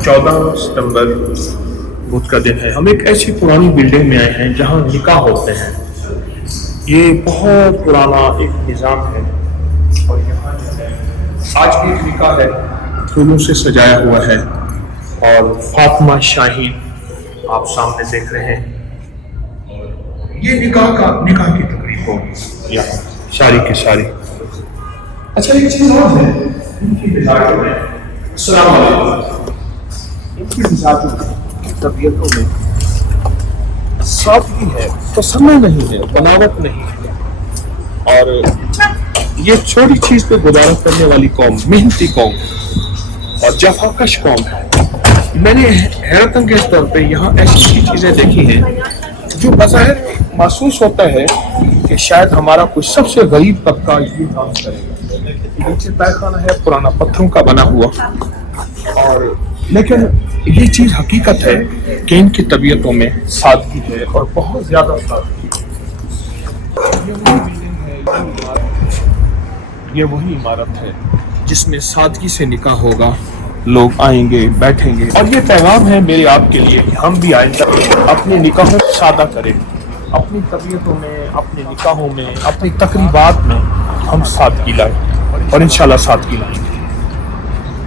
14 सितंबर बुध का दिन है। हम एक ऐसी पुरानी बिल्डिंग में आए हैं जहाँ निकाह होते हैं। ये बहुत पुराना एक निज़ाम है और यहाँ आज भी एक निकाह है, फूलों से सजाया हुआ है और फातिमा शाहीन आप सामने देख रहे हैं। ये निकाह की तकरीब होगी यहाँ सारी की सारी। अच्छा एक चीज़ और है, इनकी मिजाजों में अस्सलाम वालेकुम, इनकी मिजाजों में तबीयतों में सादगी है, तसन्नुह नहीं है, बनावट नहीं है और ये छोटी चीज़ पे गुजारा करने वाली कौम, मेहनती कौम और जफाकश कौम है। मैंने हैरत अंगेज तौर पे यहाँ ऐसी चीज़ें देखी हैं जो बज़ाहिर महसूस होता है कि शायद हमारा कोई सबसे गरीब तबका ये काम करेगा। नीचे तहखाना है पुराना पत्थरों का बना हुआ, और लेकिन ये चीज़ हकीकत है कि इनकी तबीयतों में सादगी है और बहुत ज़्यादा सादगी। ये वही इमारत है जिसमें सादगी से निकाह होगा, लोग आएंगे बैठेंगे, और ये पैगाम है मेरे आपके लिए कि हम भी आइंदा अपने निकाहों को सादा करें, अपनी तबीयतों में, अपने निकाहों में, अपनी तकरीबात में हम सादगी लाएं और इंशाल्लाह सादगी लाएंगे।